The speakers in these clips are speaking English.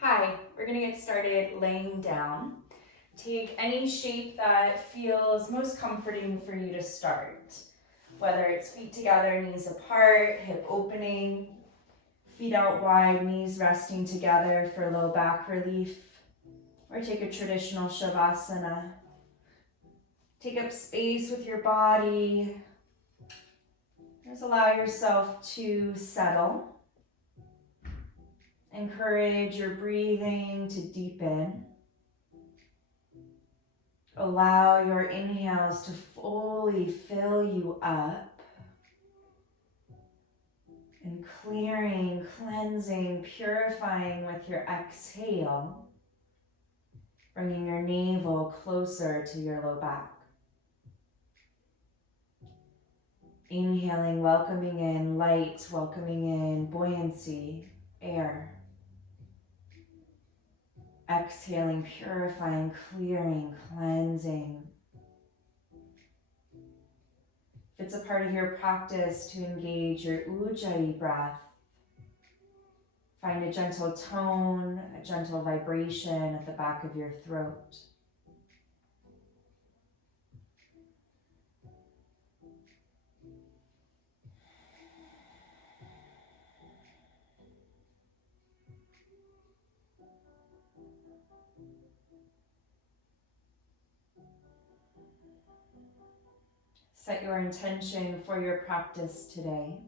Hi, we're gonna get started laying down. Take any shape that feels most comforting for you to start. Whether it's feet together, knees apart, hip opening, feet out wide, knees resting together for low back relief, or take a traditional Shavasana. Take up space with your body. Just allow yourself to settle. Encourage your breathing to deepen. Allow your inhales to fully fill you up. And clearing, cleansing, purifying with your exhale. Bringing your navel closer to your low back. Inhaling, welcoming in light, welcoming in buoyancy, air. Exhaling, purifying, clearing, cleansing. If it's a part of your practice to engage your Ujjayi breath, find a gentle tone, a gentle vibration at the back of your throat. Set your intention for your practice today.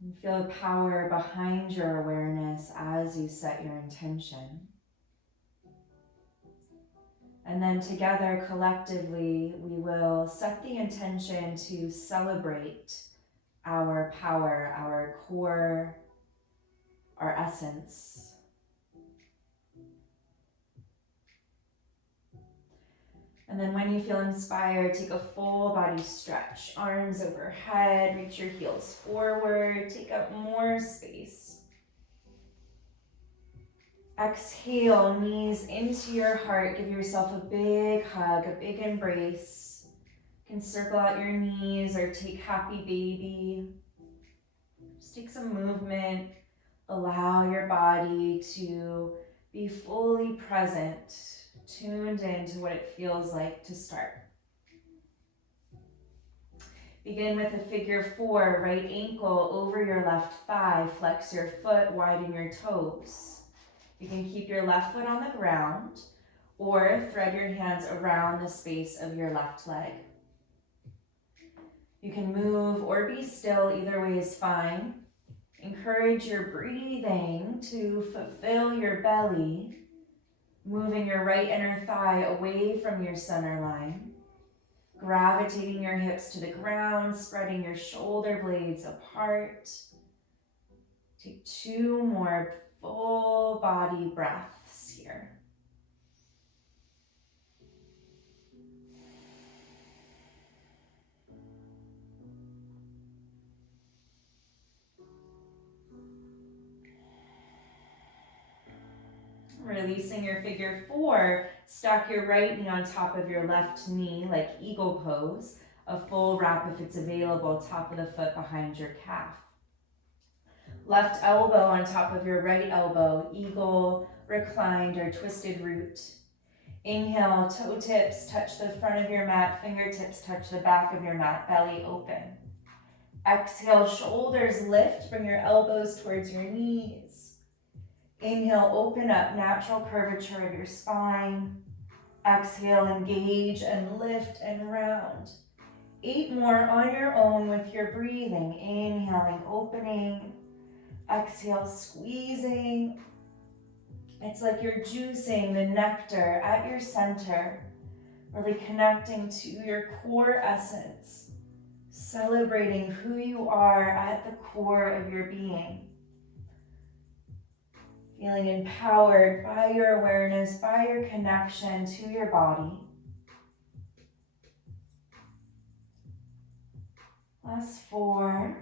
And feel the power behind your awareness as you set your intention. And then together, collectively, we will set the intention to celebrate our power, our core, our essence. And then when you feel inspired, take a full body stretch. Arms overhead, reach your heels forward, take up more space. Exhale, knees into your heart. Give yourself a big hug, a big embrace. You can circle out your knees or take happy baby. Just take some movement. Allow your body to be fully present, tuned into what it feels like to start. Begin with a figure 4, right ankle over your left thigh. Flex your foot, widen your toes. You can keep your left foot on the ground or thread your hands around the space of your left leg. You can move or be still, either way is fine. Encourage your breathing to fulfill your belly, moving your right inner thigh away from your center line, gravitating your hips to the ground, spreading your shoulder blades apart. Take 2 more full body breaths here. Releasing your figure 4, stack your right knee on top of your left knee like eagle pose, a full wrap if it's available, top of the foot behind your calf. Left elbow on top of your right elbow, eagle, reclined or twisted root. Inhale, toe tips touch the front of your mat, fingertips touch the back of your mat, belly open. Exhale, shoulders lift, bring your elbows towards your knees. Inhale, open up, natural curvature of your spine. Exhale, engage and lift and round. 8 more on your own with your breathing. Inhaling, opening. Exhale, squeezing. It's like you're juicing the nectar at your center, really connecting to your core essence, celebrating who you are at the core of your being. Feeling empowered by your awareness, by your connection to your body. Last 4.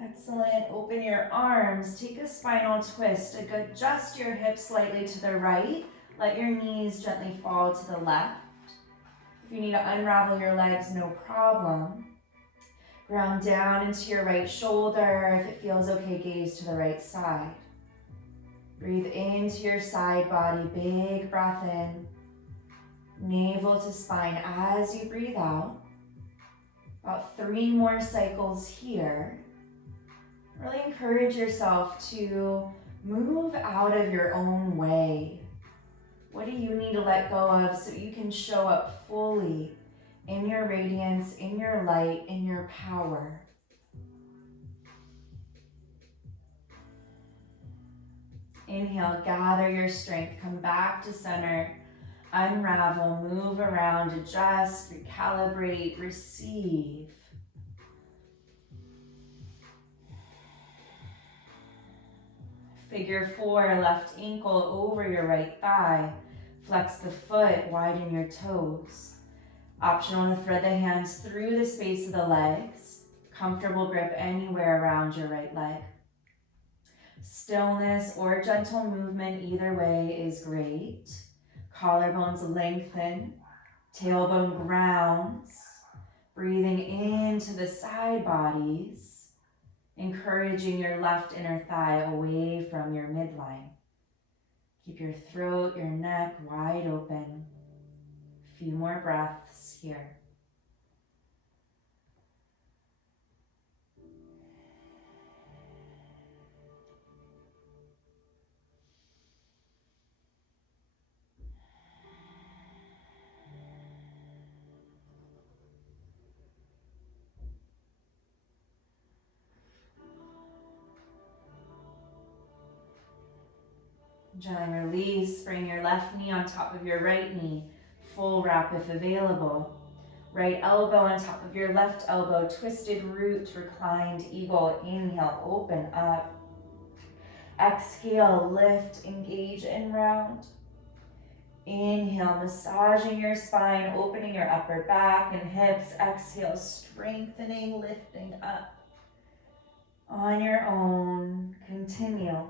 Excellent. Open your arms. Take a spinal twist. Adjust your hips slightly to the right. Let your knees gently fall to the left. If you need to unravel your legs, no problem. Ground down into your right shoulder. If it feels okay, gaze to the right side. Breathe into your side body. Big breath in. Navel to spine as you breathe out. About 3 more cycles here. Really encourage yourself to move out of your own way. What do you need to let go of so you can show up fully in your radiance, in your light, in your power? Inhale, gather your strength, come back to center, unravel, move around, adjust, recalibrate, receive. Figure 4, left ankle over your right thigh. Flex the foot, widen your toes. Optional to thread the hands through the space of the legs. Comfortable grip anywhere around your right leg. Stillness or gentle movement, either way is great. Collarbones lengthen, tailbone grounds. Breathing into the side bodies. Encouraging your left inner thigh away from your midline. Keep your throat, your neck wide open. A few more breaths here. Gently release, bring your left knee on top of your right knee, full wrap if available. Right elbow on top of your left elbow, twisted root, reclined eagle. Inhale, open up. Exhale, lift, engage and round. Inhale, massaging your spine, opening your upper back and hips. Exhale, strengthening, lifting up. On your own, continue.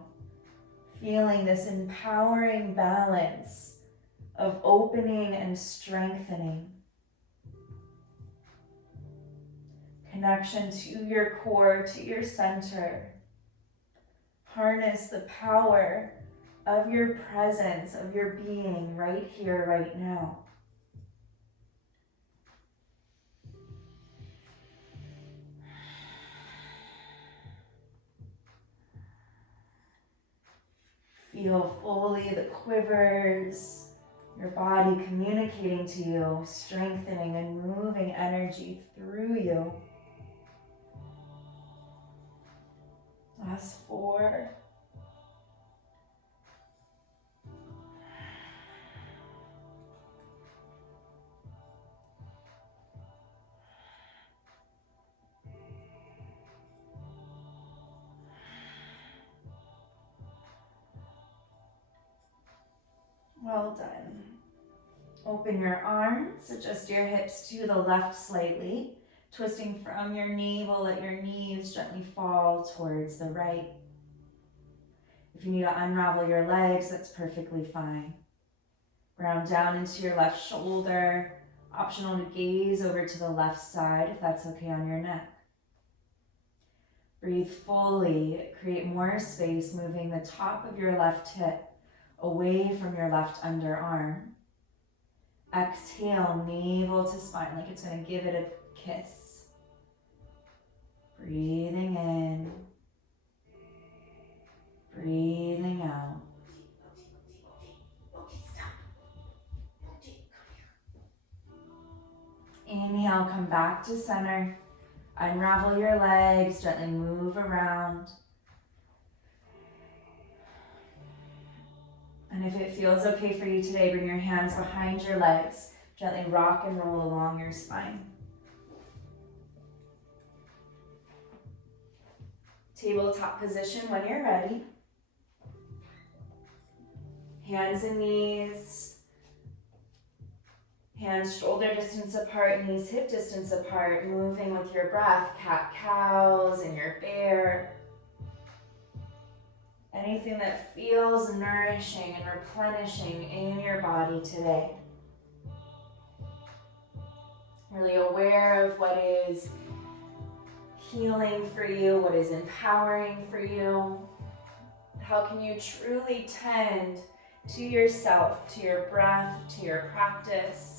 Feeling this empowering balance of opening and strengthening. Connection to your core, to your center. Harness the power of your presence, of your being right here, right now. Feel fully the quivers, your body communicating to you, strengthening and moving energy through you. Last 4. Well done. Open your arms, adjust your hips to the left slightly. Twisting from your navel, let your knees gently fall towards the right. If you need to unravel your legs, that's perfectly fine. Ground down into your left shoulder. Optional to gaze over to the left side if that's okay on your neck. Breathe fully, create more space, moving the top of your left hip away from your left underarm. Exhale, navel to spine, like it's going to give it a kiss. Breathing in, breathing out. Inhale, come back to center. Unravel your legs, gently move around. And if it feels okay for you today, bring your hands behind your legs. Gently rock and roll along your spine. Tabletop position when you're ready. Hands and knees. Hands shoulder distance apart, knees hip distance apart, moving with your breath, cat-cows and your bear. Anything that feels nourishing and replenishing in your body today. Really aware of what is healing for you, what is empowering for you. How can you truly tend to yourself, to your breath, to your practice?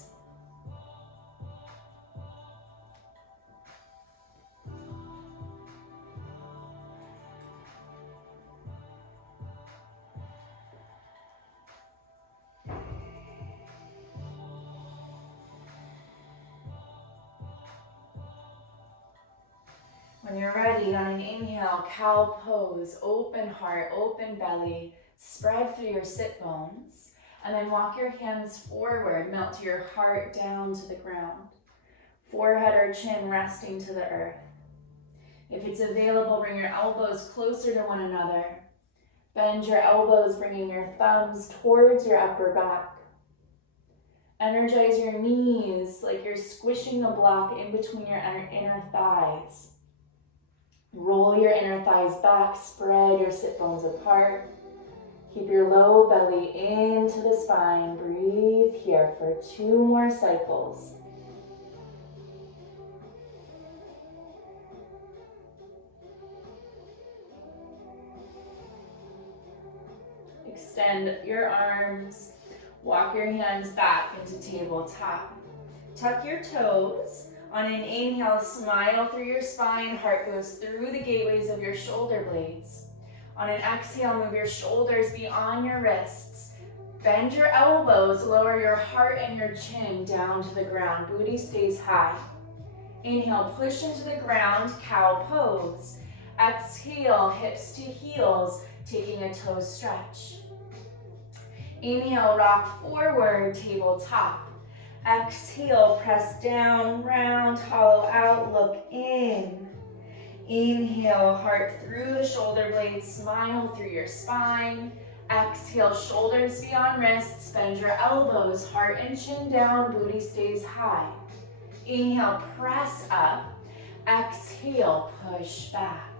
When you're ready, on an inhale, cow pose, open heart, open belly, spread through your sit bones, and then walk your hands forward, melt your heart down to the ground. Forehead or chin resting to the earth. If it's available, bring your elbows closer to one another. Bend your elbows, bringing your thumbs towards your upper back. Energize your knees like you're squishing a block in between your inner thighs. Roll your inner thighs back, spread your sit bones apart. Keep your low belly into the spine. Breathe here for 2 more cycles. Extend your arms. Walk your hands back into tabletop. Tuck your toes. On an inhale, smile through your spine. Heart goes through the gateways of your shoulder blades. On an exhale, move your shoulders beyond your wrists. Bend your elbows, lower your heart and your chin down to the ground. Booty stays high. Inhale, push into the ground, cow pose. Exhale, hips to heels, taking a toe stretch. Inhale, rock forward, tabletop. Exhale, press down, round, hollow out, look in. Inhale, heart through the shoulder blades, smile through your spine. Exhale, shoulders beyond wrists, bend your elbows, heart and chin down, booty stays high. Inhale, press up. Exhale, push back.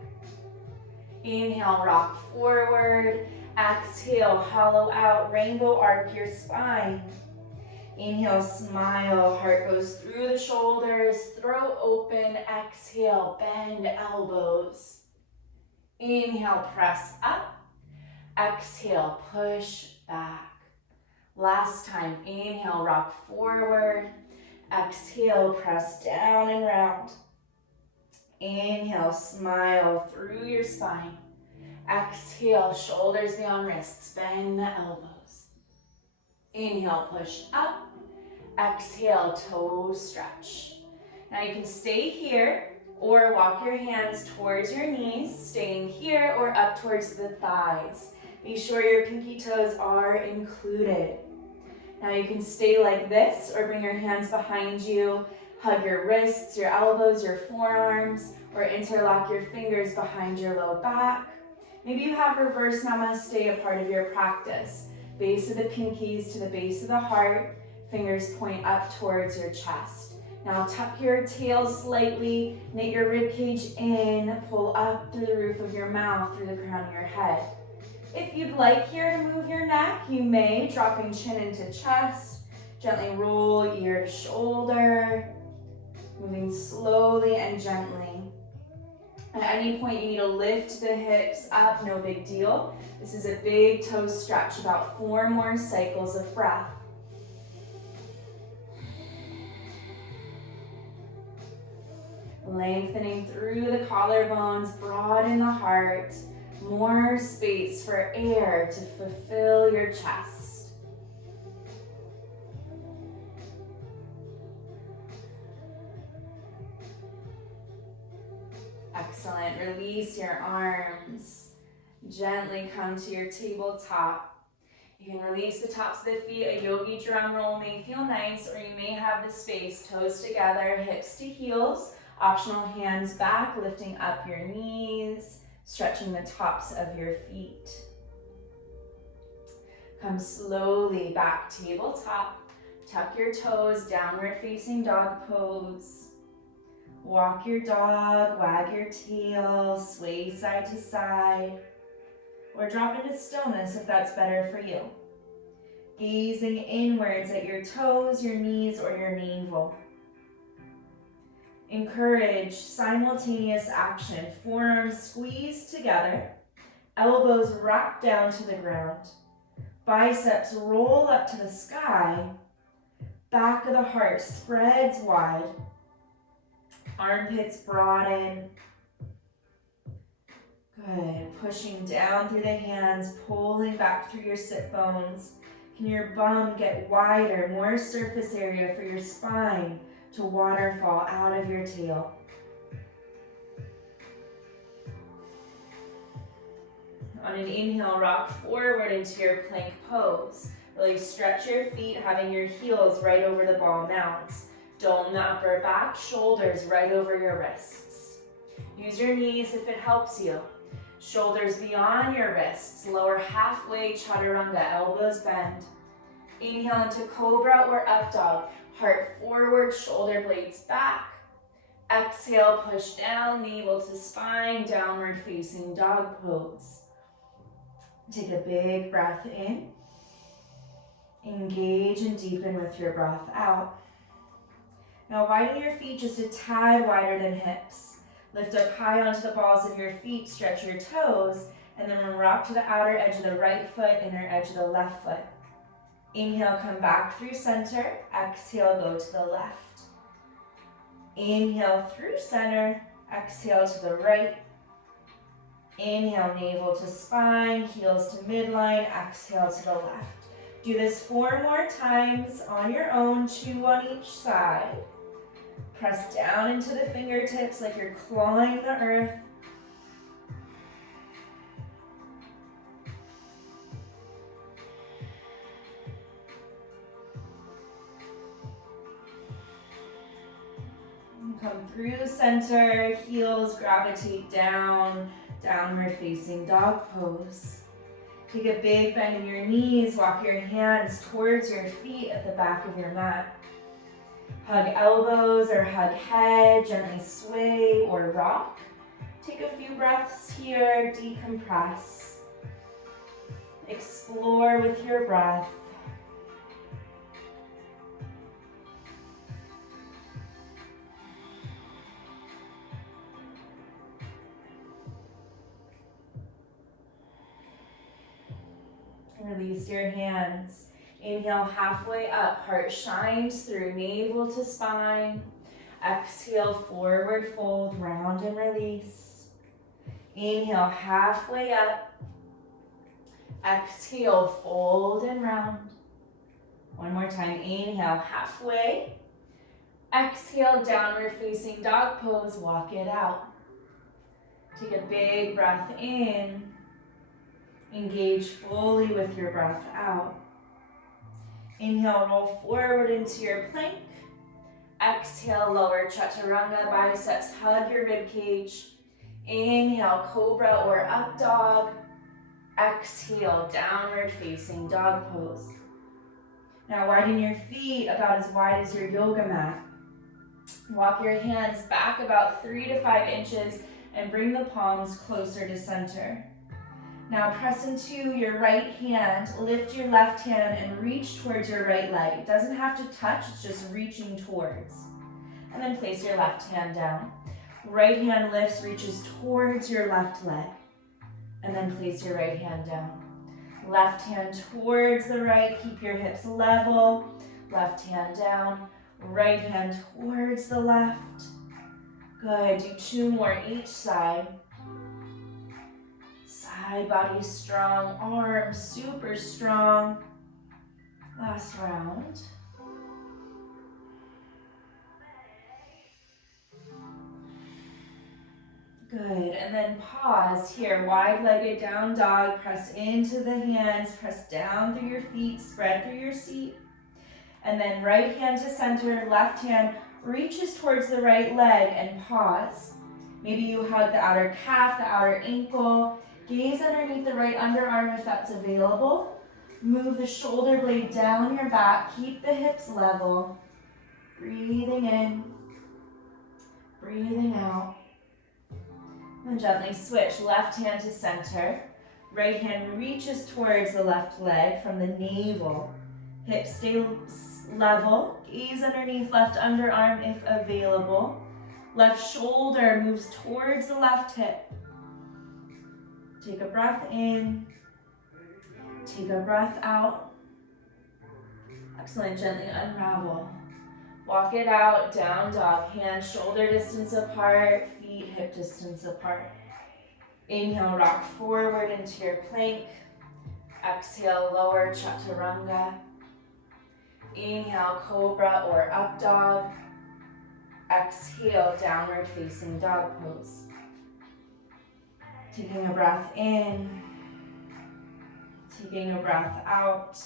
Inhale, rock forward. Exhale, hollow out, rainbow arc your spine. Inhale, smile, heart goes through the shoulders, throat open. Exhale, bend elbows. Inhale, press up. Exhale, push back. Last time, inhale, rock forward. Exhale, press down and round. Inhale, smile through your spine. Exhale, shoulders beyond wrists, bend the elbows. Inhale, push up. Exhale, toe stretch. Now you can stay here or walk your hands towards your knees, staying here or up towards the thighs. Be sure your pinky toes are included. Now you can stay like this or bring your hands behind you. Hug your wrists, your elbows, your forearms, or interlock your fingers behind your low back. Maybe you have reverse Namaste, a part of your practice. Base of the pinkies to the base of the heart. Fingers point up towards your chest. Now tuck your tail slightly, knit your ribcage in, pull up through the roof of your mouth, through the crown of your head. If you'd like here to move your neck, you may, dropping chin into chest. Gently roll ear to shoulder, moving slowly and gently. At any point you need to lift the hips up, no big deal. This is a big toe stretch, about 4 more cycles of breath. Lengthening through the collarbones, broaden the heart. More space for air to fulfill your chest. Excellent. Release your arms. Gently come to your tabletop. You can release the tops of the feet. A yogi drum roll may feel nice, or you may have the space. Toes together, hips to heels. Optional hands back, lifting up your knees, stretching the tops of your feet. Come slowly back tabletop. Tuck your toes, downward facing dog pose. Walk your dog, wag your tail, sway side to side, or drop into stillness if that's better for you. Gazing inwards at your toes, your knees, or your navel. Encourage simultaneous action. Forearms squeeze together, elbows wrap down to the ground, biceps roll up to the sky, back of the heart spreads wide, armpits broaden. Good. Pushing down through the hands, pulling back through your sit bones. Can your bum get wider, more surface area for your spine to waterfall out of your tail? On an inhale, rock forward into your plank pose. Really stretch your feet, having your heels right over the ball mounts. Dome the upper back, shoulders right over your wrists. Use your knees if it helps you. Shoulders beyond your wrists, lower halfway, chaturanga, elbows bend. Inhale into cobra or up dog, heart forward, shoulder blades back. Exhale, push down, navel to spine, downward facing dog pose. Take a big breath in. Engage and deepen with your breath out. Now widen your feet just a tad wider than hips. Lift up high onto the balls of your feet, stretch your toes, and then rock to the outer edge of the right foot, inner edge of the left foot. Inhale, come back through center. Exhale, go to the left. Inhale through center. Exhale to the right. Inhale, navel to spine, heels to midline. Exhale to the left. Do this 4 more times on your own, 2 on each side. Press down into the fingertips like you're clawing the earth. Come through center, heels gravitate down, downward facing dog pose. Take a big bend in your knees, walk your hands towards your feet at the back of your mat. Hug elbows or hug head, gently sway or rock. Take a few breaths here, decompress. Explore with your breath. Release your hands. Inhale halfway up, heart shines through, navel to spine. Exhale, forward fold, round and release. Inhale halfway up. Exhale, fold and round. One more time, inhale halfway. Exhale, downward facing dog pose, walk it out. Take a big breath in. Engage fully with your breath out. Inhale, roll forward into your plank. Exhale, lower chaturanga, biceps hug your rib cage. Inhale, cobra or up dog. Exhale, downward facing dog pose. Now widen your feet about as wide as your yoga mat. Walk your hands back about 3 to 5 inches and bring the palms closer to center. Now press into your right hand, lift your left hand and reach towards your right leg. It doesn't have to touch, it's just reaching towards. And then place your left hand down. Right hand lifts, reaches towards your left leg. And then place your right hand down. Left hand towards the right, keep your hips level. Left hand down, right hand towards the left. Good, do 2 more each side. Side body strong, arms super strong. Last round. Good, and then pause here, wide-legged down dog, press into the hands, press down through your feet, spread through your seat. And then right hand to center, left hand reaches towards the right leg and pause. Maybe you hug the outer calf, the outer ankle. Gaze underneath the right underarm if that's available. Move the shoulder blade down your back. Keep the hips level. Breathing in. Breathing out. And gently switch left hand to center. Right hand reaches towards the left leg from the navel. Hips stay level. Gaze underneath left underarm if available. Left shoulder moves towards the left hip. Take a breath in. Take a breath out. Excellent. Gently unravel. Walk it out. Down dog. Hands shoulder distance apart. Feet hip distance apart. Inhale, rock forward into your plank. Exhale, lower chaturanga. Inhale, cobra or up dog. Exhale, downward facing dog pose. Taking a breath in. Taking a breath out.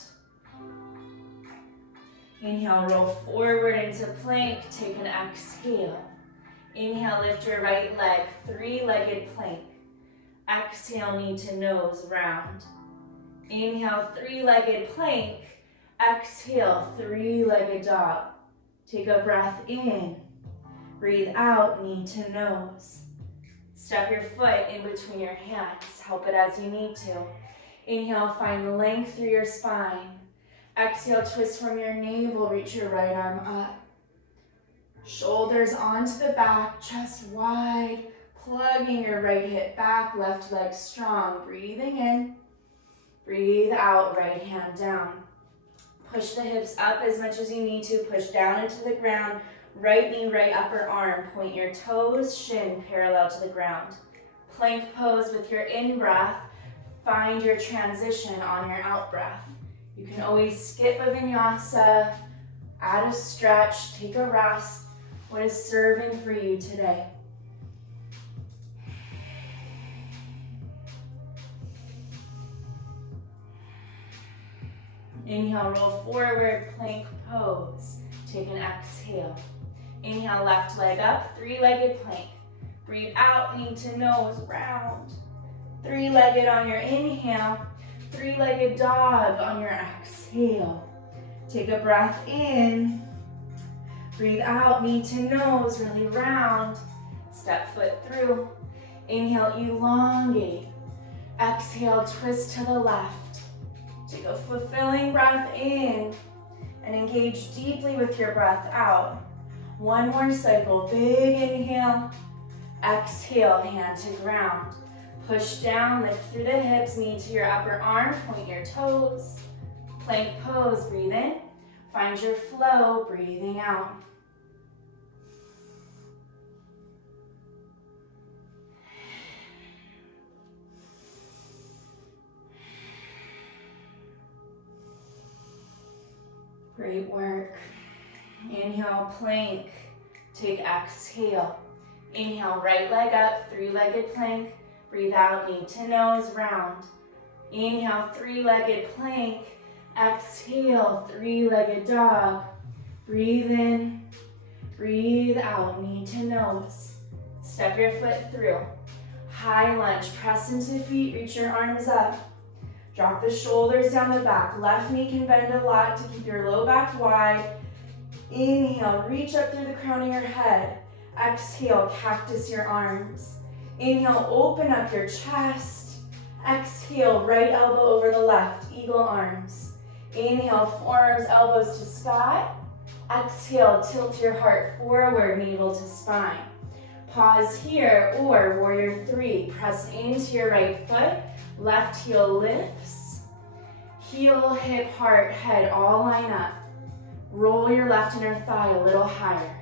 Inhale, roll forward into plank. Take an exhale. Inhale, lift your right leg, three-legged plank. Exhale, knee to nose, round. Inhale, three-legged plank. Exhale, three-legged dog. Take a breath in. Breathe out, knee to nose. Step your foot in between your hands. Help it as you need to. Inhale, find length through your spine. Exhale, twist from your navel, reach your right arm up. Shoulders onto the back, chest wide. Plugging your right hip back, left leg strong. Breathing in. Breathe out, right hand down. Push the hips up as much as you need to. Push down into the ground. Right knee, right upper arm. Point your toes, shin parallel to the ground. Plank pose with your in-breath. Find your transition on your out-breath. You can always skip a vinyasa, add a stretch, take a rest. What is serving for you today? Inhale, roll forward, plank pose. Take an exhale. Inhale, left leg up, three-legged plank. Breathe out, knee to nose, round. Three-legged on your inhale, three-legged dog on your exhale. Take a breath in. Breathe out, knee to nose, really round. Step foot through. Inhale, elongate. Exhale, twist to the left. Take a fulfilling breath in and engage deeply with your breath out. One more cycle. Big inhale. Exhale, hand to ground. Push down, lift through the hips, knee to your upper arm, point your toes. Plank pose, breathe in. Find your flow, breathing out. Great work. Inhale, plank. Take exhale. Inhale, right leg up, three-legged plank. Breathe out, knee to nose, round. Inhale, three-legged plank. Exhale, three-legged dog. Breathe in. Breathe out, knee to nose. Step your foot through. High lunge, press into feet, reach your arms up. Drop the shoulders down the back. Left knee can bend a lot to keep your low back wide. Inhale, reach up through the crown of your head. Exhale, cactus your arms. Inhale, open up your chest. Exhale, right elbow over the left, eagle arms. Inhale, forearms, elbows to sky. Exhale, tilt your heart forward, navel to spine. Pause here, or warrior three. Press into your right foot. Left heel lifts. Heel, hip, heart, head all line up. Roll your left inner thigh a little higher.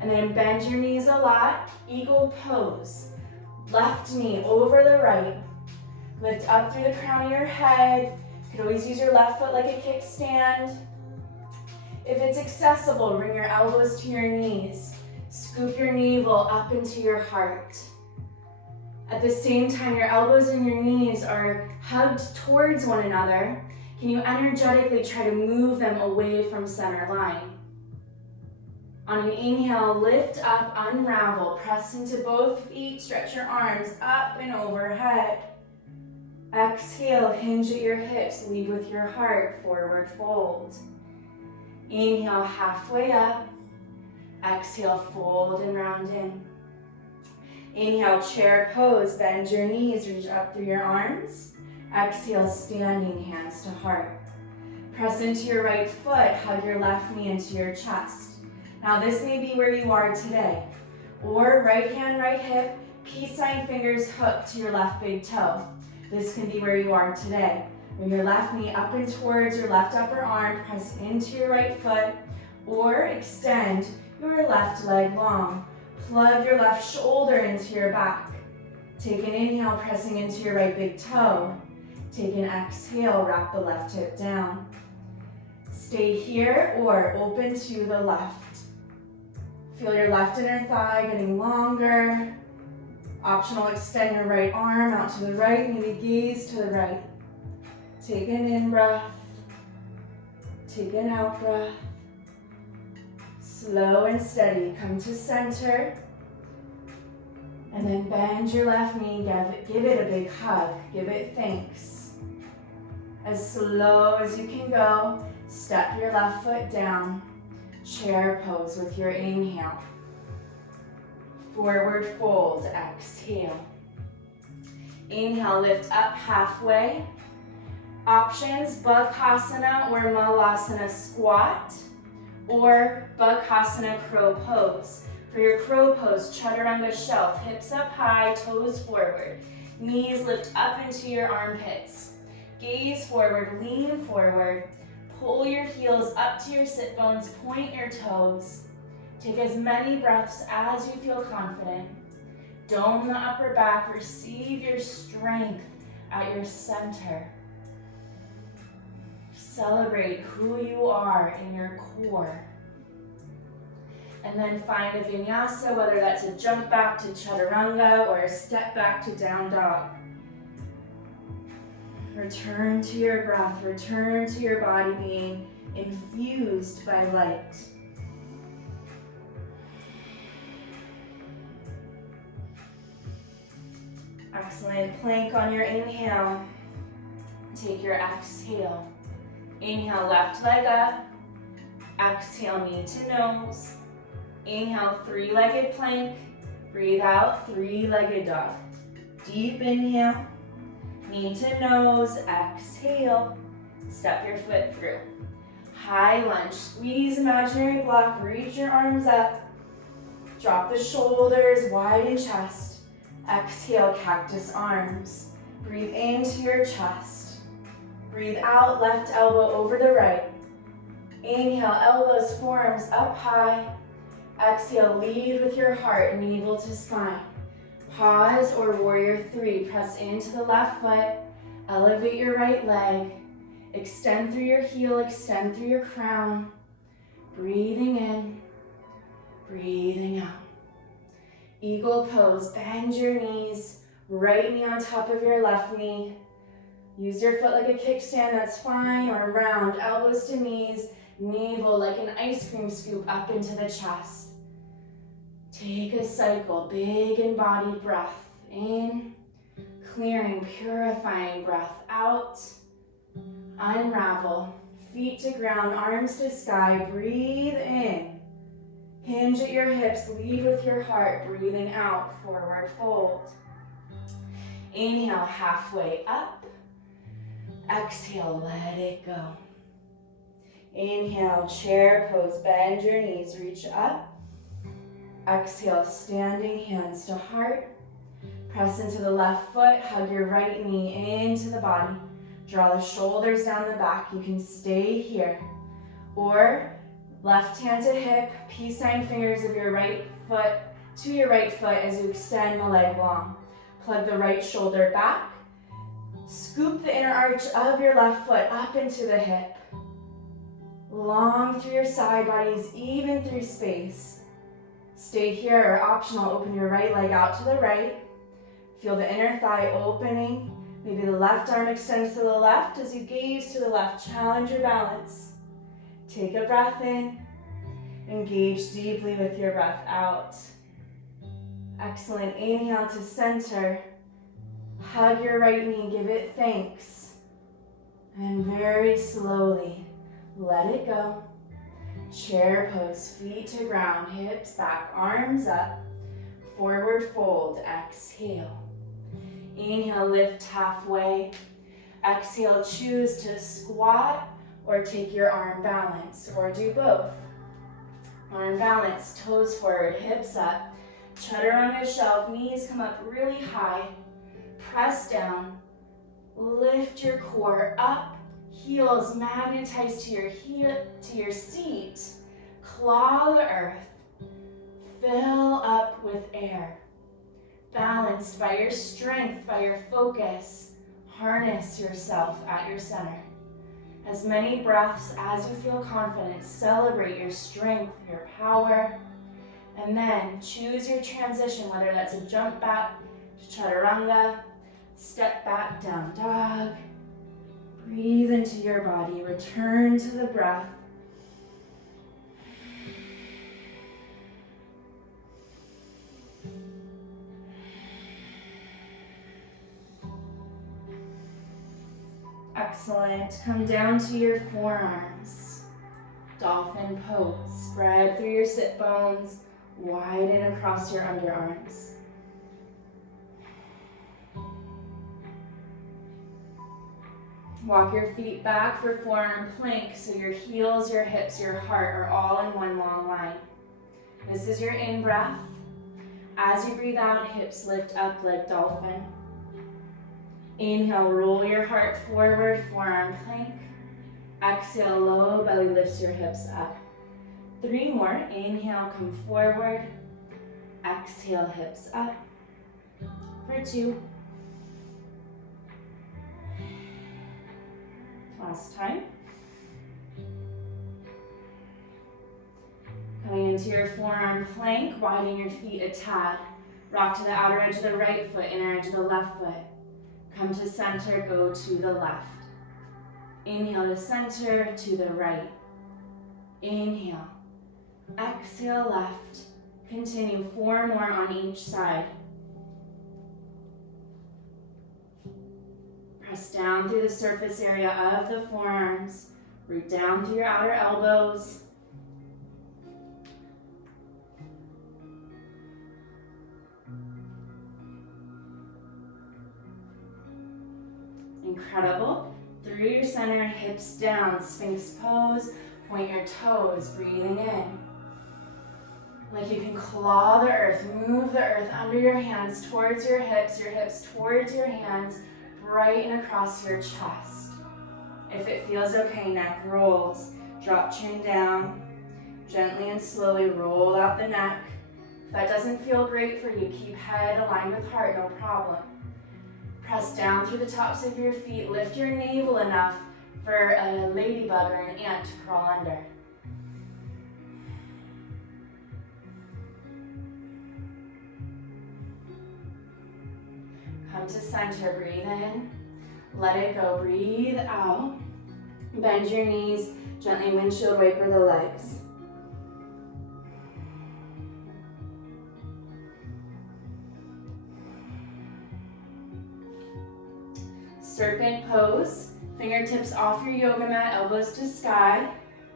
And then bend your knees a lot. Eagle pose. Left knee over the right. Lift up through the crown of your head. You could always use your left foot like a kickstand. If it's accessible, bring your elbows to your knees. Scoop your navel up into your heart. At the same time, your elbows and your knees are hugged towards one another. Can you energetically try to move them away from center line? On an inhale, lift up, unravel. Press into both feet, stretch your arms up and overhead. Exhale, hinge at your hips, lead with your heart, forward fold. Inhale, halfway up. Exhale, fold and round in. Inhale, chair pose, bend your knees, reach up through your arms. Exhale, standing, hands to heart. Press into your right foot, hug your left knee into your chest. Now this may be where you are today. Or right hand, right hip, peace sign fingers hooked to your left big toe. This can be where you are today. Bring your left knee up and towards your left upper arm, press into your right foot, or extend your left leg long. Plug your left shoulder into your back. Take an inhale, pressing into your right big toe. Take an exhale, wrap the left hip down. Stay here or open to the left. Feel your left inner thigh getting longer. Optional, extend your right arm out to the right, maybe gaze to the right. Take an in breath. Take an out breath. Slow and steady, come to center. And then bend your left knee, give it a big hug, give it thanks. As slow as you can go, step your left foot down. Chair pose with your inhale. Forward fold, exhale. Inhale, lift up halfway. Options, Bakasana or Malasana squat, or Bakasana crow pose. For your crow pose, Chaturanga shelf, hips up high, toes forward. Knees lift up into your armpits. Gaze forward, lean forward. Pull your heels up to your sit bones, point your toes. Take as many breaths as you feel confident. Dome the upper back, receive your strength at your center. Celebrate who you are in your core. And then find a vinyasa, whether that's a jump back to chaturanga or a step back to down dog. Return to your breath, return to your body being infused by light. Excellent. Plank on your inhale. Take your exhale. Inhale, left leg up. Exhale, knee to nose. Inhale, three-legged plank. Breathe out, three-legged dog. Deep inhale. Knee to nose. Exhale. Step your foot through. High lunge. Squeeze imaginary block. Reach your arms up. Drop the shoulders, widen chest. Exhale, cactus arms. Breathe into your chest. Breathe out, left elbow over the right. Inhale, elbows, forearms up high. Exhale, lead with your heart, navel to spine. Pause or warrior three. Press into the left foot. Elevate your right leg. Extend through your heel, extend through your crown. Breathing in, breathing out. Eagle pose, bend your knees, right knee on top of your left knee. Use your foot like a kickstand, that's fine, or round, elbows to knees, navel like an ice cream scoop up into the chest. Take a cycle, big embodied breath in, clearing, purifying breath out. Unravel, feet to ground, arms to sky, breathe in. Hinge at your hips, lead with your heart, breathing out, forward fold. Inhale, halfway up. Exhale, let it go. Inhale, chair pose, bend your knees, reach up. Exhale, standing, hands to heart. Press into the left foot, hug your right knee into the body. Draw the shoulders down the back. You can stay here. Or left hand to hip, peace sign fingers of your right foot to your right foot as you extend the leg long. Plug the right shoulder back. Scoop the inner arch of your left foot up into the hip. Long through your side bodies, even through space. Stay here, or optional, open your right leg out to the right. Feel the inner thigh opening. Maybe the left arm extends to the left as you gaze to the left. Challenge your balance. Take a breath in. Engage deeply with your breath out. Excellent. Inhale to center. Hug your right knee, give it thanks. And very slowly, let it go. Chair pose, feet to ground, hips back, arms up. Forward fold, exhale. Inhale, lift halfway. Exhale, choose to squat or take your arm balance, or do both. Arm balance, toes forward, hips up. Chaturanga shelf, knees come up really high. Press down, lift your core up, heels magnetize to your seat. Claw the earth, fill up with air. Balanced by your strength, by your focus, harness yourself at your center. As many breaths as you feel confident, celebrate your strength, your power, and then choose your transition, whether that's a jump back to chaturanga, step back, down dog. Breathe into your body, return to the breath. Excellent. Come down to your forearms. Dolphin pose. Spread through your sit bones, widen across your underarms. Walk your feet back for forearm plank so your heels, your hips, your heart are all in one long line. This is your in-breath. As you breathe out, hips lift up like dolphin. Inhale, roll your heart forward, forearm plank. Exhale, low belly lifts your hips up. 3 more. Inhale, come forward. Exhale, hips up. For 2. Last time. Coming into your forearm plank, widen your feet a tad. Rock to the outer edge of the right foot, inner edge of the left foot. Come to center, go to the left. Inhale to center, to the right. Inhale. Exhale, left. Continue 4 more on each side. Press down through the surface area of the forearms. Root down through your outer elbows. Incredible. Through your center, hips down, Sphinx pose. Point your toes, breathing in. Like you can claw the earth, move the earth under your hands towards your hips towards your hands, brighten across your chest. If it feels okay, neck rolls. Drop chin down. Gently and slowly roll out the neck. If that doesn't feel great for you, keep head aligned with heart, no problem. Press down through the tops of your feet. Lift your navel enough for a ladybug or an ant to crawl under. Come to center, breathe in. Let it go, breathe out. Bend your knees, gently windshield wiper the legs. Serpent pose, fingertips off your yoga mat, elbows to sky.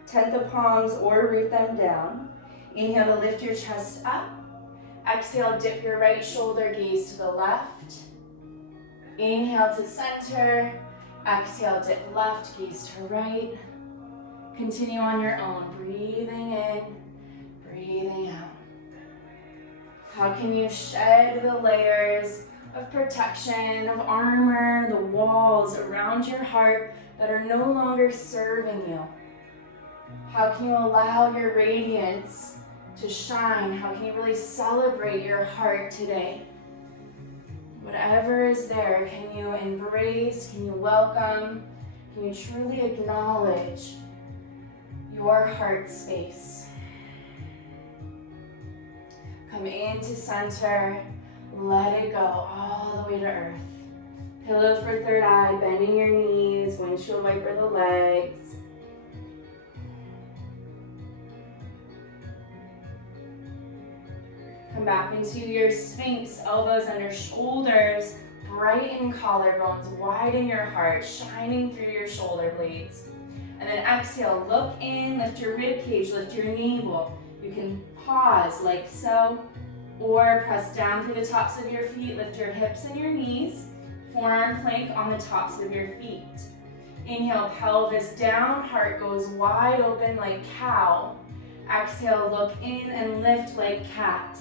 Tent the palms or root them down. Inhale to lift your chest up. Exhale, dip your right shoulder, gaze to the left. Inhale to center. Exhale, dip left, gaze to right. Continue on your own, breathing in, breathing out. How can you shed the layers of protection, of armor, the walls around your heart that are no longer serving you? How can you allow your radiance to shine? How can you really celebrate your heart today? Whatever is there, can you embrace, can you welcome, can you truly acknowledge your heart space? Come into center. Let it go all the way to earth. Pillow for third eye, bending your knees, windshield wiper the legs. Come back into your Sphinx, elbows under shoulders, brighten collarbones, widen your heart, shining through your shoulder blades. And then exhale, look in, lift your rib cage, lift your navel. You can pause like so, or press down through the tops of your feet, lift your hips and your knees, forearm plank on the tops of your feet. Inhale, pelvis down, heart goes wide open like cow. Exhale, look in and lift like cat.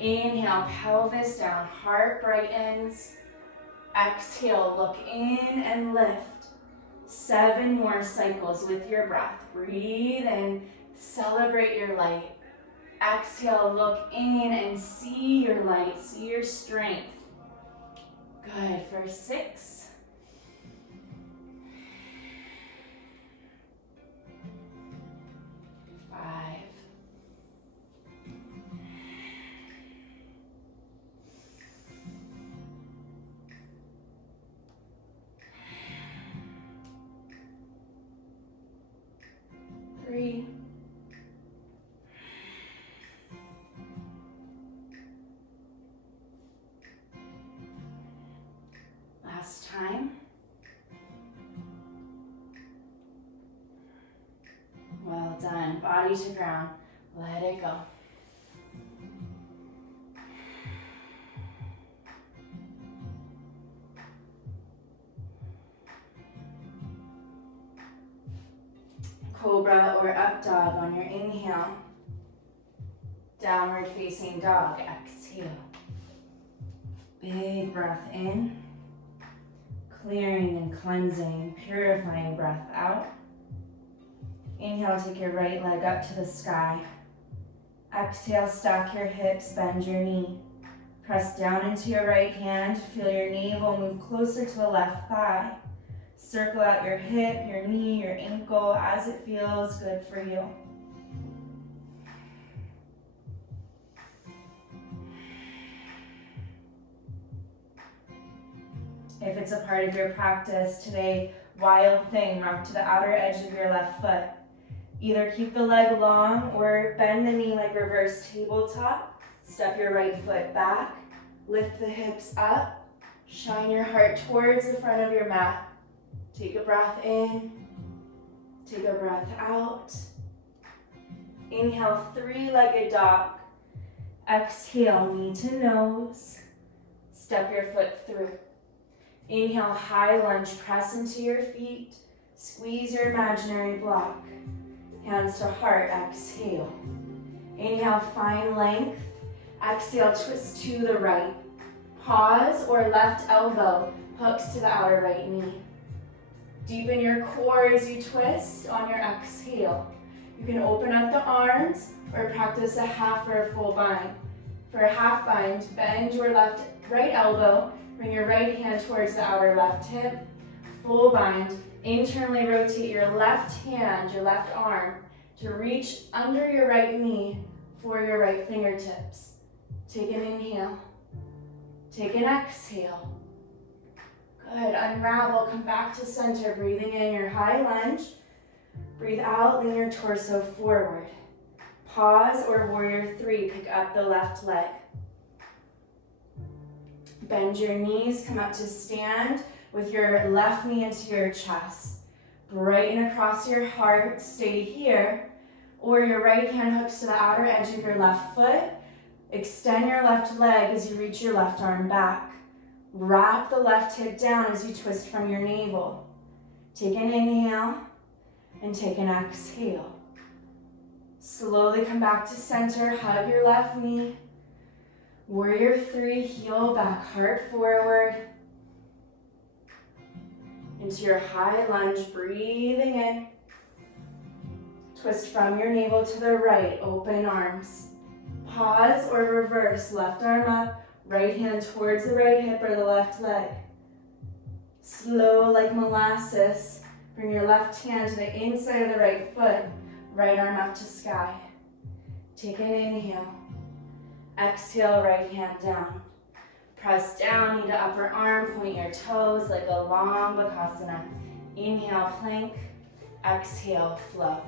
Inhale, pelvis down, heart brightens. Exhale, look in and lift. 7 more cycles with your breath. Breathe in, celebrate your light. Exhale, look in and see your light, see your strength. Good, for 6. 5. 3. Last time. Well done. Body to ground. Let it go. Cobra or up dog on your inhale. Downward facing dog. Exhale. Big breath in. Clearing and cleansing, purifying breath out. Inhale, take your right leg up to the sky. Exhale, stack your hips, bend your knee. Press down into your right hand. Feel your navel move closer to the left thigh. Circle out your hip, your knee, your ankle as it feels good for you. If it's a part of your practice today, wild thing, rock to the outer edge of your left foot. Either keep the leg long or bend the knee like reverse tabletop. Step your right foot back, lift the hips up, shine your heart towards the front of your mat. Take a breath in, take a breath out. Inhale, 3-legged dog. Exhale, knee to nose. Step your foot through. Inhale, high lunge, press into your feet. Squeeze your imaginary block. Hands to heart, exhale. Inhale, find length. Exhale, twist to the right. Pause or left elbow hooks to the outer right knee. Deepen your core as you twist on your exhale. You can open up the arms or practice a half or a full bind. For a half bind, bend your right elbow. Bring your right hand towards the outer left hip. Full bind. Internally rotate your left hand, your left arm, to reach under your right knee for your right fingertips. Take an inhale. Take an exhale. Good. Unravel. Come back to center. Breathing in your high lunge. Breathe out. Lean your torso forward. Pause or warrior 3. Pick up the left leg. Bend your knees, come up to stand with your left knee into your chest. Brighten across your heart, stay here. Or your right hand hooks to the outer edge of your left foot. Extend your left leg as you reach your left arm back. Wrap the left hip down as you twist from your navel. Take an inhale and take an exhale. Slowly come back to center, hug your left knee. Warrior 3, heel back, heart forward. Into your high lunge, breathing in. Twist from your navel to the right, open arms. Pause or reverse, left arm up, right hand towards the right hip or the left leg. Slow like molasses, bring your left hand to the inside of the right foot, right arm up to sky. Take an inhale. Exhale, right hand down. Press down, knee to upper arm, point your toes like a long bakasana. Inhale, plank. Exhale, flow.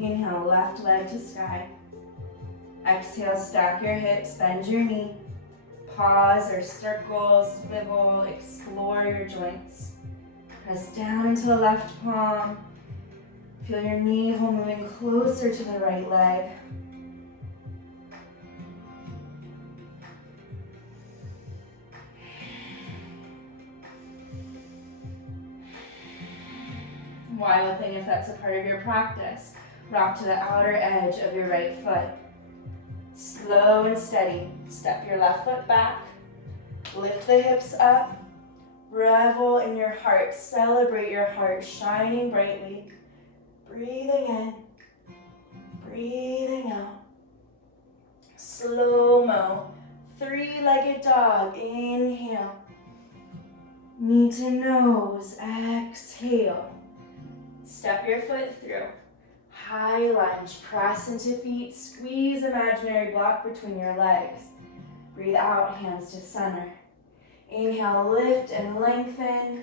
Inhale, left leg to sky. Exhale, stack your hips, bend your knee. Pause or circle, swivel, explore your joints. Press down into the left palm. Feel your navel moving closer to the right leg. Wild thing if that's a part of your practice. Rock to the outer edge of your right foot. Slow and steady. Step your left foot back. Lift the hips up. Revel in your heart. Celebrate your heart shining brightly. Breathing in. Breathing out. Slow-mo. Three-legged dog. Inhale. Knee to nose. Exhale. Step your foot through. High lunge, press into feet, squeeze imaginary block between your legs. Breathe out, hands to center. Inhale, lift and lengthen.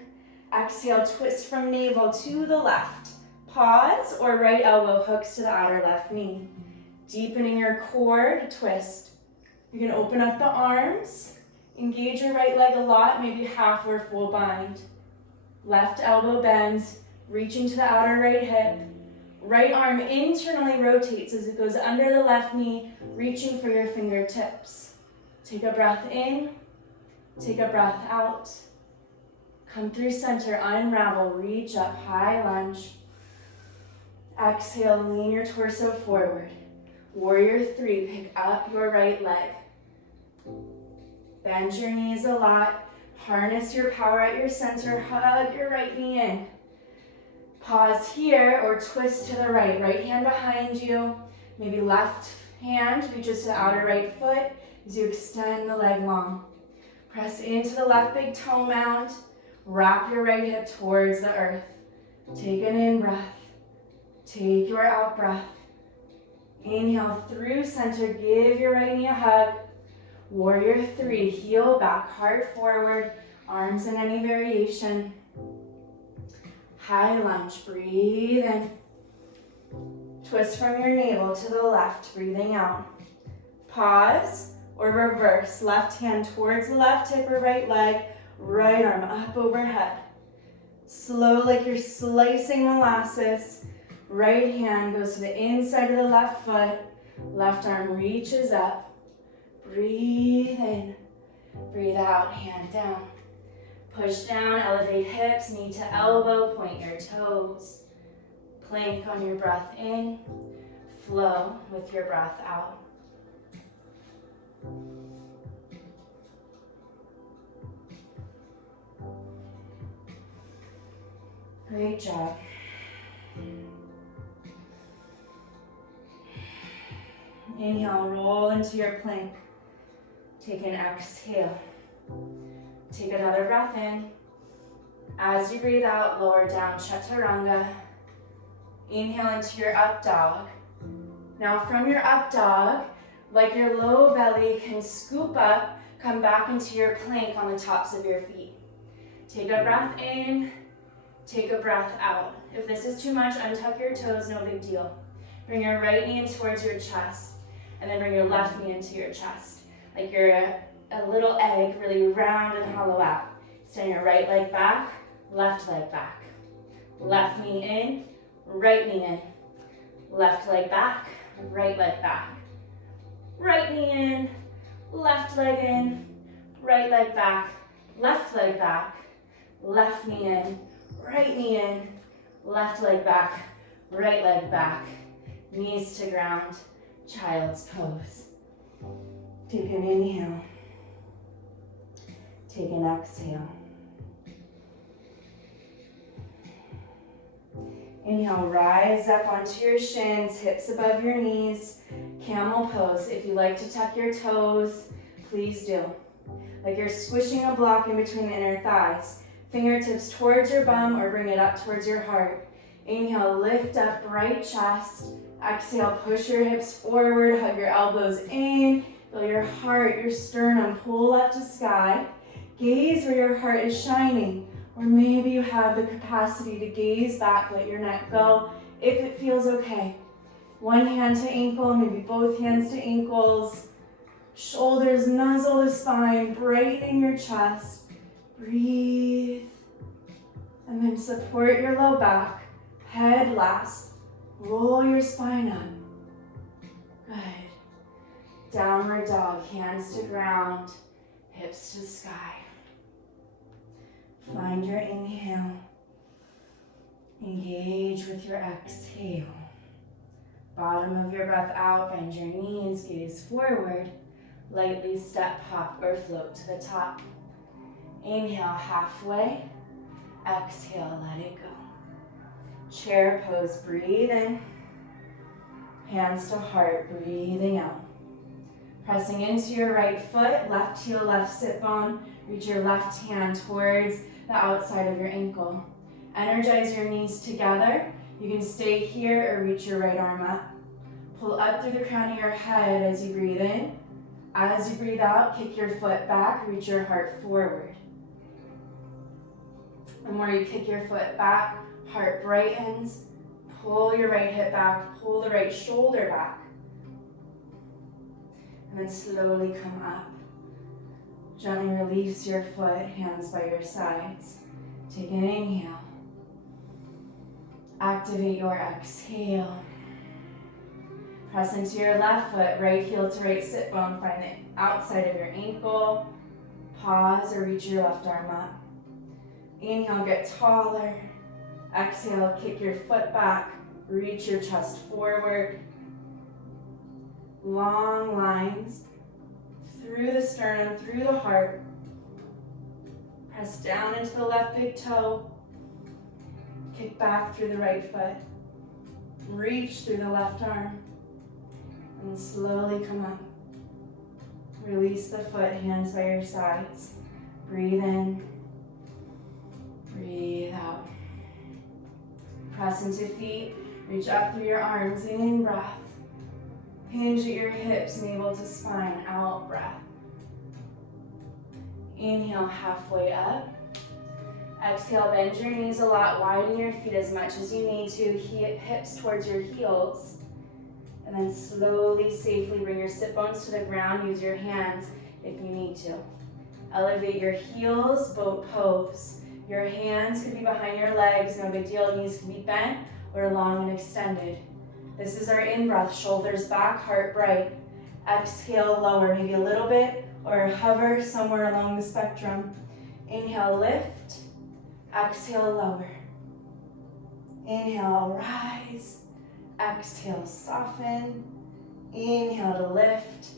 Exhale, twist from navel to the left. Pause or right elbow hooks to the outer left knee. Deepening your core to twist. You can open up the arms. Engage your right leg a lot, maybe half or full bind. Left elbow bends, reaching to the outer right hip. Right arm internally rotates as it goes under the left knee, reaching for your fingertips. Take a breath in, take a breath out. Come through center, unravel, reach up, high lunge. Exhale, lean your torso forward. Warrior 3, pick up your right leg. Bend your knees a lot. Harness your power at your center, hug your right knee in. Pause here or twist to the right. Right hand behind you. Maybe left hand reaches to the outer right foot as you extend the leg long. Press into the left big toe mound. Wrap your right hip towards the earth. Take an in breath. Take your out breath. Inhale through center. Give your right knee a hug. Warrior 3. Heel back, heart forward. Arms in any variation. High lunge, breathe in. Twist from your navel to the left, breathing out. Pause or reverse. Left hand towards the left hip or right leg, right arm up overhead. Slow like you're slicing molasses. Right hand goes to the inside of the left foot. Left arm reaches up. Breathe in. Breathe out, hand down. Push down, elevate hips, knee to elbow, point your toes. Plank on your breath in, flow with your breath out. Great job. Inhale, roll into your plank. Take an exhale. Take another breath in. As you breathe out, lower down, chaturanga. Inhale into your up dog. Now from your up dog, like your low belly can scoop up, come back into your plank on the tops of your feet. Take a breath in, take a breath out. If this is too much, untuck your toes, no big deal. Bring your right knee in towards your chest, and then bring your left knee into your chest. Like you're a little egg, really round and hollow out. Extend your right leg back, left leg back. Left knee in, right knee in. Left leg back, right leg back. Right knee in, left leg in, right leg back, left leg back. Left knee in, right knee in, left leg back, right leg back. Knees to ground, child's pose. Take an inhale. Take an exhale. Inhale, rise up onto your shins, hips above your knees. Camel pose. If you like to tuck your toes, please do. Like you're squishing a block in between the inner thighs. Fingertips towards your bum or bring it up towards your heart. Inhale, lift up, right chest. Exhale, push your hips forward, hug your elbows in. Feel your heart, your sternum pull up to sky. Gaze where your heart is shining. Or maybe you have the capacity to gaze back, let your neck go if it feels okay. One hand to ankle, maybe both hands to ankles. Shoulders nuzzle the spine, brightening your chest. Breathe. And then support your low back. Head last. Roll your spine up. Good. Downward dog, hands to ground, hips to sky. Find your inhale. Engage with your exhale. Bottom of your breath out, bend your knees, gaze forward. Lightly step, hop, or float to the top. Inhale halfway. Exhale, let it go. Chair pose, breathe in. Hands to heart, breathing out. Pressing into your right foot, left heel, left sit bone. Reach your left hand towards the outside of your ankle. Energize your knees together. You can stay here or reach your right arm up. Pull up through the crown of your head as you breathe in. As you breathe out, kick your foot back, reach your heart forward. The more you kick your foot back, heart brightens. Pull your right hip back, pull the right shoulder back. And then slowly come up. Gently release your foot, hands by your sides. Take an inhale. Activate your exhale. Press into your left foot, right heel to right sit bone. Find the outside of your ankle. Pause or reach your left arm up. Inhale, get taller. Exhale, kick your foot back. Reach your chest forward. Long lines through the sternum, through the heart. Press down into the left big toe. Kick back through the right foot. Reach through the left arm. And slowly come up. Release the foot, hands by your sides. Breathe in. Breathe out. Press into feet. Reach up through your arms. In breath. Hinge at your hips, navel to spine. Out breath. Inhale halfway up. Exhale, bend your knees a lot. Widen your feet as much as you need to. Hips towards your heels. And then slowly, safely bring your sit bones to the ground. Use your hands if you need to. Elevate your heels, boat pose. Your hands could be behind your legs, no big deal. Knees can be bent or long and extended. This is our in-breath, shoulders back, heart bright. Exhale, lower, maybe a little bit, or hover somewhere along the spectrum. Inhale, lift. Exhale, lower. Inhale, rise. Exhale, soften. Inhale to lift.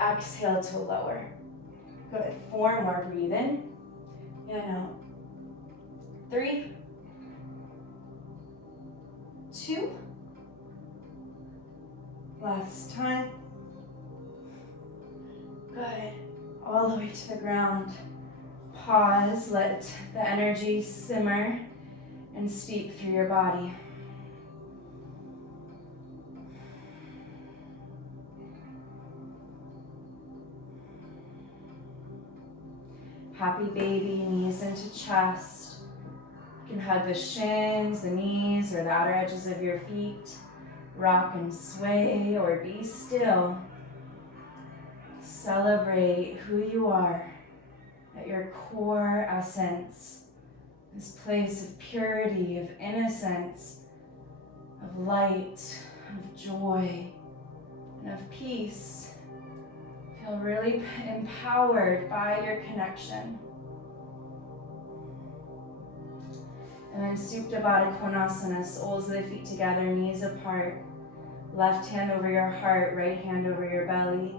Exhale to lower. Good. 4 more. Breathe in and out. 3, 2. Last time. Good. All the way to the ground. Pause. Let the energy simmer and steep through your body. Happy baby, knees into chest. You can hug the shins, the knees, or the outer edges of your feet. Rock and sway or be still. Celebrate who you are at your core essence. This place of purity, of innocence, of light, of joy, and of peace. Feel really empowered by your connection. And then Supta Baddha Konasana, soles of the feet together, knees apart. Left hand over your heart, right hand over your belly.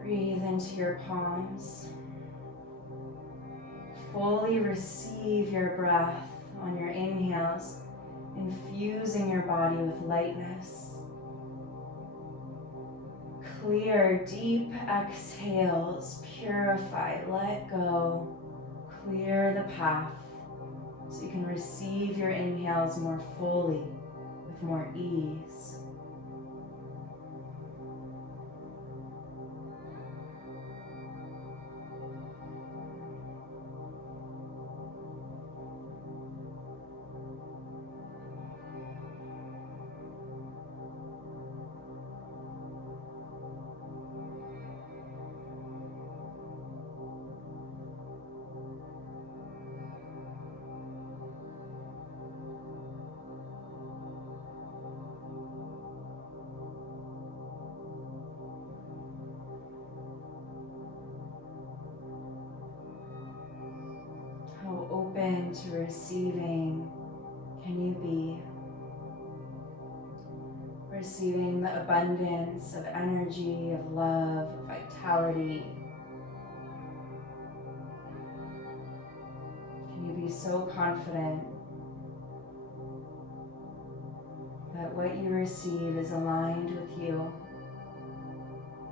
Breathe into your palms. Fully receive your breath on your inhales, infusing your body with lightness. Clear, deep exhales, purify, let go, clear the path so you can receive your inhales more fully, with more ease. How open to receiving can you be? Receiving the abundance of energy, of love, of vitality. Can you be so confident that what you receive is aligned with you,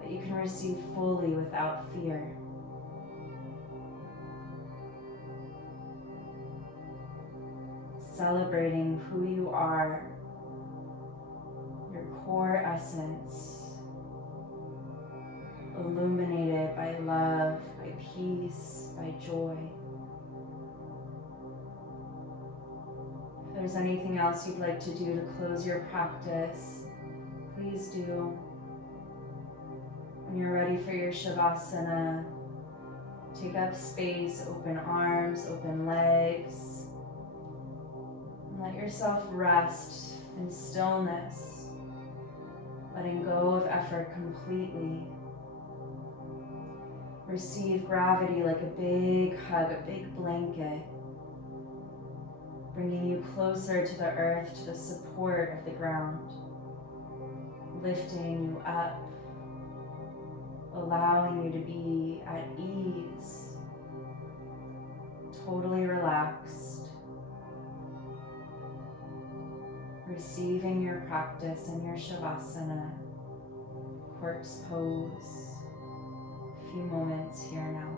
that you can receive fully without fear? Celebrating who you are, your core essence, illuminated by love, by peace, by joy. If there's anything else you'd like to do to close your practice, please do. When you're ready for your Shavasana, take up space, open arms, open legs, and let yourself rest in stillness, letting go of effort completely. Receive gravity like a big hug, a big blanket, bringing you closer to the earth, to the support of the ground, lifting you up, allowing you to be at ease, totally relaxed, receiving your practice in your Shavasana, corpse pose. A few moments here now.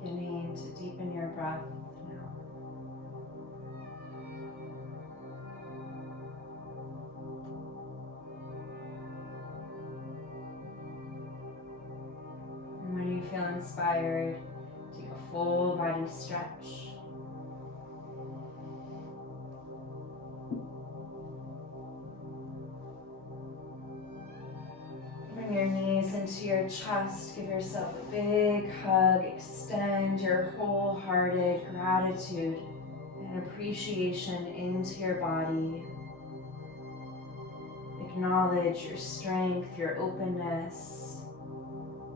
Beginning to deepen your breath now. And when you feel inspired, take a full body stretch. Bring your knees into your chest, give yourself a big hug, extend your wholehearted gratitude and appreciation into your body. Acknowledge your strength, your openness.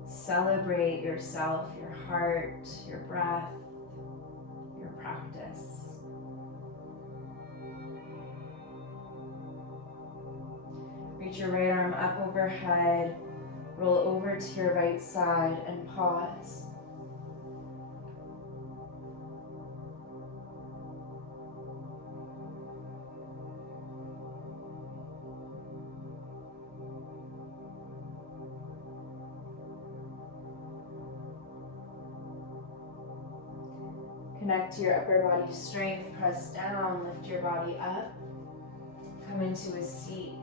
Celebrate yourself, your heart, your breath, your practice. Reach your right arm up overhead, roll over to your right side and pause. Connect to your upper body strength, press down, lift your body up, come into a seat.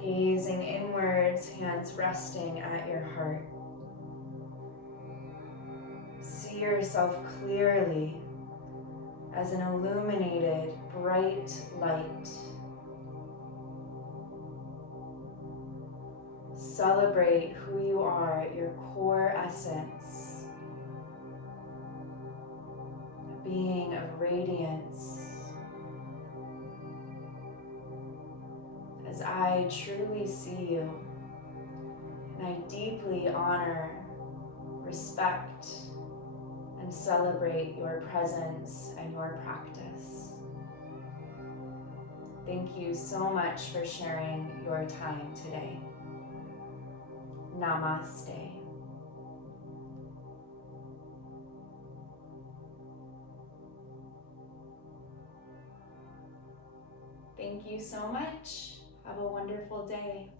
Gazing inwards, hands resting at your heart. See yourself clearly as an illuminated, bright light. Celebrate who you are, your core essence, a being of radiance. As I truly see you, and I deeply honor, respect, and celebrate your presence and your practice. Thank you so much for sharing your time today. Namaste. Thank you so much. Have a wonderful day.